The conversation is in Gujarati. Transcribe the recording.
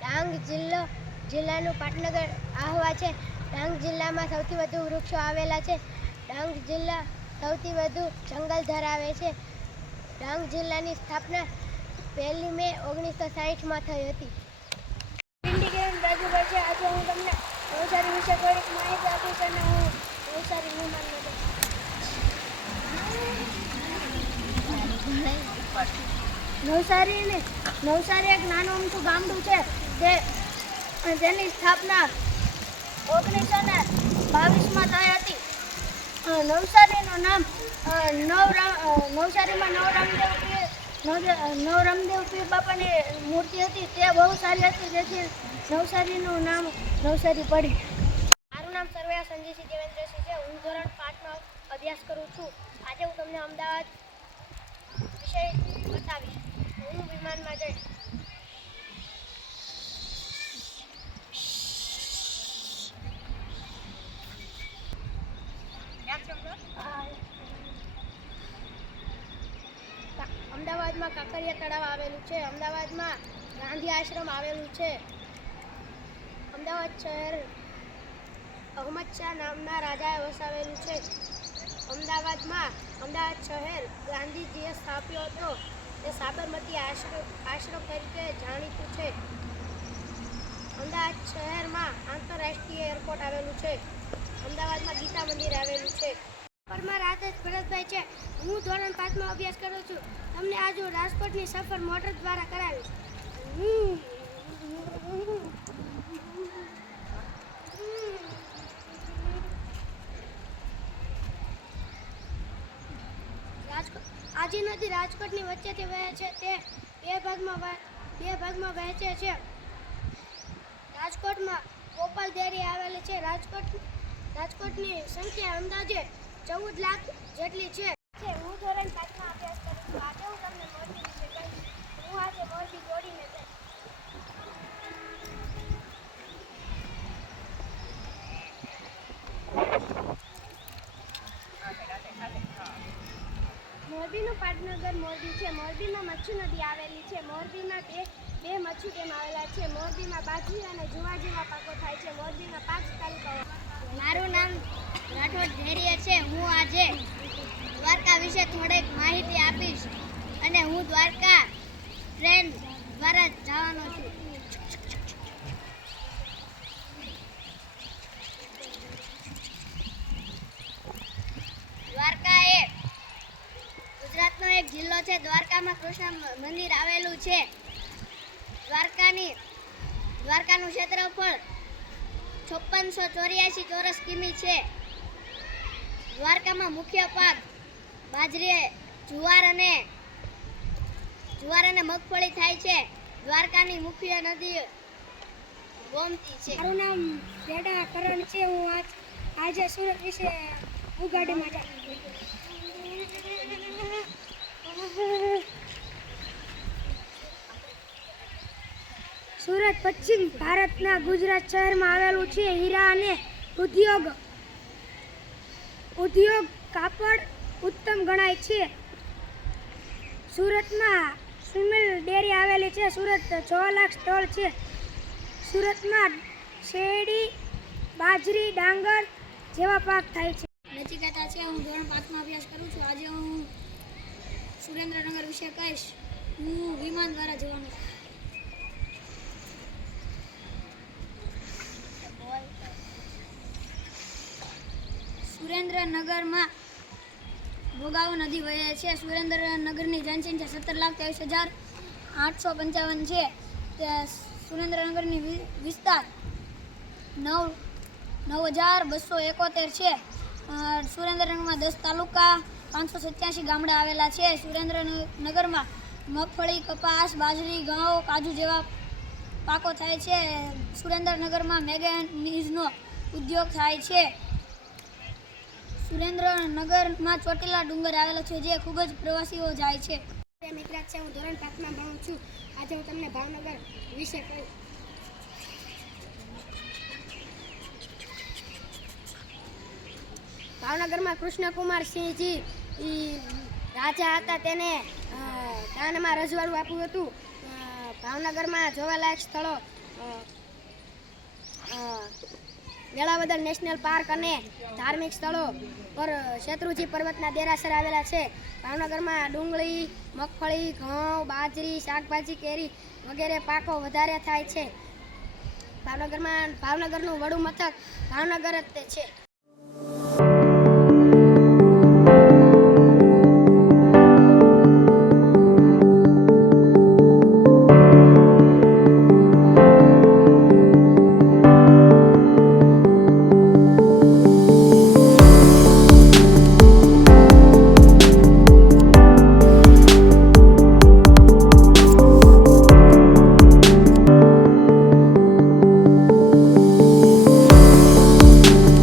ડાંગ જિલ્લો, જિલ્લાનું પાટનગર આહવા છે. ડાંગ જિલ્લામાં સૌથી વધુ વૃક્ષો આવેલા છે. ડાંગ જિલ્લા સૌથી વધુ જંગલ ધરાવે છે. ડાંગ જિલ્લાની સ્થાપના પહેલી મે ઓગણીસો સાહીઠમાં થઈ હતી. નવસારી ને નવસારી એક નાનું અમથું ગામડું છે, જે જેની સ્થાપના ઓગણીસો ને બાવીસમાં થઈ હતી. નવસારીનું નામ નવરામ નવસારીમાં નવરામદેવ નવરામદેવ પીર બાપાની મૂર્તિ હતી, તે બહુ સારી હતી, જેથી નવસારીનું નામ નવસારી પડી. મારું નામ સરવૈયા સંજયસિંહ દેવેન્દ્રસિંહ છે. હું ધોરણ પાંચમાં અભ્યાસ કરું છું. આજે હું તમને અમદાવાદ અમદાવાદમાં કાંકરિયા તળાવ આવેલું છે. અમદાવાદમાં ગાંધી આશ્રમ આવેલું છે. અમદાવાદ શહેર અહમદ શાહ નામના રાજાએ વસાવેલું છે. અમદાવાદમાં અમદાવાદ શહેર ગાંધીજીએ સ્થાપ્યો હતો. તે સાબરમતી આશ્રમ આશ્રમ તરીકે જાણીતું છે. અમદાવાદ શહેરમાં આંતરરાષ્ટ્રીય એરપોર્ટ આવેલું છે. અમદાવાદમાં ગીતા મંદિર આવેલું છે. પરમાર આદર્શ ભરતભાઈ છે. હું ધોરણ પાંચમાં અભ્યાસ કરું છું. તમને આજુ રાજકોટની સફર મોટર દ્વારા કરાવીશ રાજકોટ નદી રાજકોટની વચ્ચેથી વહે છે. તે બે ભાગમાં બે ભાગમાં વહેંચે છે. રાજકોટમાં ગોપાલ ડેરી આવેલી છે. રાજકોટ, રાજકોટની સંખ્યા અંદાજે ચૌદ લાખ જેટલી છે. હું ધોરણ પાંચમાં અભ્યાસ કરું છું. આજે હું તમને મોરબી વિશે કહીશ હું આજે મોરબી દોડીને મોરબીનું મોરબી છે. મોરબીમાં મચ્છુ નદી આવેલી છે. મોરબીમાં બે બે મચ્છુ ડેમ આવેલા છે. મોરબીમાં બાજરી અને જુવા જેવા પાકો થાય છે. મોરબીમાં પાંચ તાલુકાઓ. મારું નામ રાઠોડ ધૈર્ય છે. હું આજે દ્વારકા વિશે થોડીક માહિતી આપીશ અને હું દ્વારકા ટ્રેન દ્વારા જવાનો છું દ્વારકા એ ગુજરાતનો એક જિલ્લો છે દ્વારકામાં કૃષ્ણ મંદિર આવેલું છે. દ્વારકાની દ્વારકાનું ક્ષેત્રફળ છપ્પનસો ચોર્યાસી ચોરસ કિમી છે. દ્વારકામાં મુખ્ય પાક બાજરી જુવાર અને જુવાર અને મગફળી થાય છે. દ્વારકાની મુખ્ય નદી ગોમતી છે. મારું નામ બેટા કરણ છે. હું આજ સુરત વિશે હું ગાડીમાં જાઉં સુરત પશ્ચિમ ભારતના ગુજરાત શહેરમાં આવેલું છે હીરા અને ઉદ્યોગ. ઉદ્યોગ કાપડ ઉત્તમ ગણાય છે. સુરતમાં સુમિલ ડેરી આવેલી છે. સુરત છ લાખ સ્ટોલ છે. સુરતમાં શેરડી, બાજરી, ડાંગર જેવા પાક થાય છે. નચિકેતા છે, હું ધોરણ પાંચમાં અભ્યાસ કરું છું. આજે હું સુરેન્દ્રનગર વિશે કહીશ. હું વિમાન દ્વારા જવાનું છું. સુરેન્દ્રનગરમાં ભોગાવો નદી વહે છે. સુરેન્દ્રનગરની જનસંખ્યા સત્તર લાખ ત્રેવીસ હજાર આઠસો પંચાવન છે. તે સુરેન્દ્રનગરની વિસ્તાર નવ નવ હજાર બસો એકોતેર છે. સુરેન્દ્રનગરમાં દસ તાલુકા પાંચસો સત્યાસી ગામડા આવેલા છે. સુરેન્દ્રનગરમાં મગફળી, કપાસ, બાજરી, ઘઉં, કાજુ જેવા પાકો થાય છે. સુરેન્દ્રનગરમાં મેગેનીઝનો ઉદ્યોગ થાય છે. સુરેન્દ્રનગરમાં ચોટીલા ડુંગર આવેલો છે, જે ખૂબ જ પ્રવાસીઓ જાય છે. મિત્ર, છે, હું ધોરણ પાંચમાં ભણું છું. આજે હું તમને ભાવનગર વિશે કહીશ ભાવનગરમાં કૃષ્ણકુમાર સિંહજી રાજા હતા, તેને દાનમાં રજવાડું આપ્યું હતું. ભાવનગરમાં જોવાલાયક સ્થળો વેળાવદર નેશનલ પાર્ક અને ધાર્મિક સ્થળો પર શેત્રુજી પર્વતના દેરાસર આવેલા છે. ભાવનગરમાં ડુંગળી, મગફળી, ઘઉં, બાજરી, શાકભાજી, કેરી વગેરે પાકો વધારે થાય છે. ભાવનગરમાં, ભાવનગરનું વડું મથક ભાવનગર જ છે.